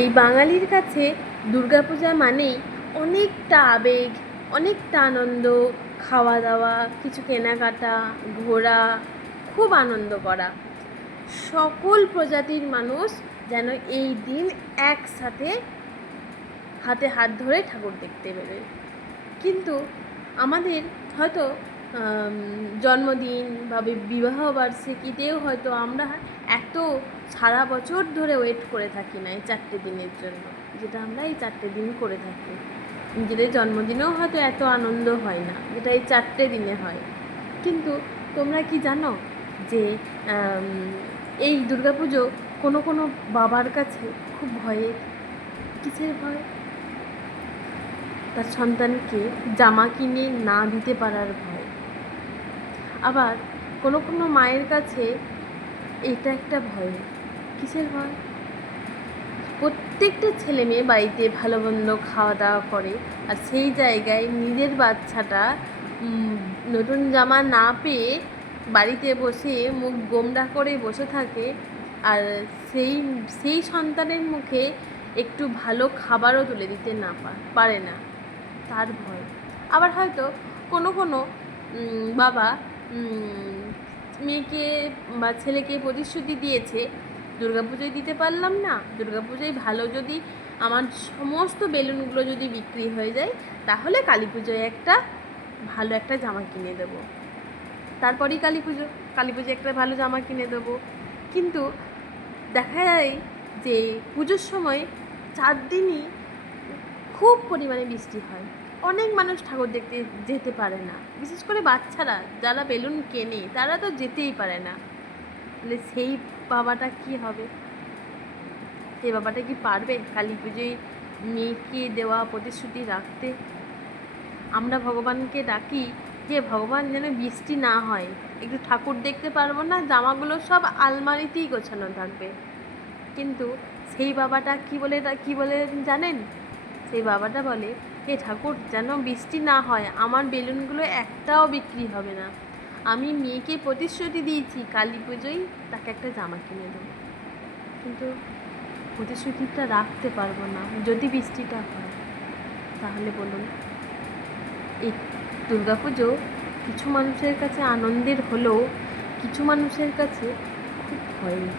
এই বাঙালির কাছে দুর্গাপূজা মানেই অনেকটা আবেগ, অনেকটা আনন্দ, খাওয়া দাওয়া, কিছু কেনাকাটা, ঘোরা, খুব আনন্দ করা। সকল প্রজাতির মানুষ যেন এই দিন একসাথে হাতে হাত ধরে ঠাকুর দেখতে বেরোয়। কিন্তু আমাদের হয়তো জন্মদিন বা বিবাহবার্ষিকীতেও হয়তো আমরা এত সারা বছর ধরে ওয়েট করে থাকি না এই 4টে দিনের জন্য, যেটা আমরা এই 4টে দিন করে থাকি। নিজেদের জন্মদিনেও হয়তো এত আনন্দ হয় না, যেটা এই 4টে দিনে হয়। কিন্তু তোমরা কি জানো যে এই দুর্গাপুজো কোনো কোনো বাবার কাছে খুব ভয়ের। কিসের ভয়? তার সন্তানকে জামা কিনে না দিতে পারার ভয়। আবার কোনো কোনো মায়ের কাছে এটা একটা ভয়। কিসের ভয়? প্রত্যেকটা ছেলে মেয়ে বাড়িতে ভালো মন্দ খাওয়া দাওয়া করে, আর সেই জায়গায় নিজের বাচ্চাটা নতুন জামা না পেয়ে বাড়িতে বসে মুখ গোমড়া করে বসে থাকে, আর সেই সন্তানের মুখে একটু ভালো খাবারও তুলে দিতে না পারে না, তার ভয়। আবার হয়তো কোনো কোনো বাবা মেয়েকে বা ছেলেকে প্রতিশ্রুতি দিয়েছে, দুর্গাপুজোয় দিতে পারলাম না, দুর্গাপুজোয় ভালো যদি আমার সমস্ত বেলুনগুলো যদি বিক্রি হয়ে যায়, তাহলে কালী পুজোয় ভালো একটা জামা কিনে দেবো। তারপরেই কালী পুজোয় একটা ভালো জামা কিনে দেবো। কিন্তু দেখা যায় যে পুজোর সময় 4 দিনই খুব পরিমাণে বৃষ্টি হয়, অনেক মানুষ ঠাকুর দেখতে যেতে পারে না, বিশেষ করে বাচ্চারা যারা বেলুন কেনে তারা তো যেতেই পারে না। তাহলে সেই বাবাটা কি হবে? সেই বাবাটা কি পারবে কালী পুজোয় মেয়েকে দেওয়া প্রতিশ্রুতি রাখতে? আমরা ভগবানকে ডাকি যে ভগবান যেন বৃষ্টি না হয়, একটু ঠাকুর দেখতে পারবো না, জামাগুলো সব আলমারিতেই গোছানো থাকবে। কিন্তু সেই বাবাটা কি বলে জানেন? সেই বাবাটা বলে, হে ঠাকুর, যেন বৃষ্টি না হয়, আমার বেলুনগুলো একটাও বিক্রি হবে না, আমি মেয়েকে প্রতিশ্রুতি দিয়েছি কালী পুজোয় তাকে একটা জামা কিনে দেবো, কিন্তু প্রতিশ্রুতিটা রাখতে পারবো না যদি বৃষ্টিটা হয়। তাহলে বলুন, এই দুর্গাপুজো কিছু মানুষের কাছে আনন্দের হলেও কিছু মানুষের কাছে খুব ভয়ের।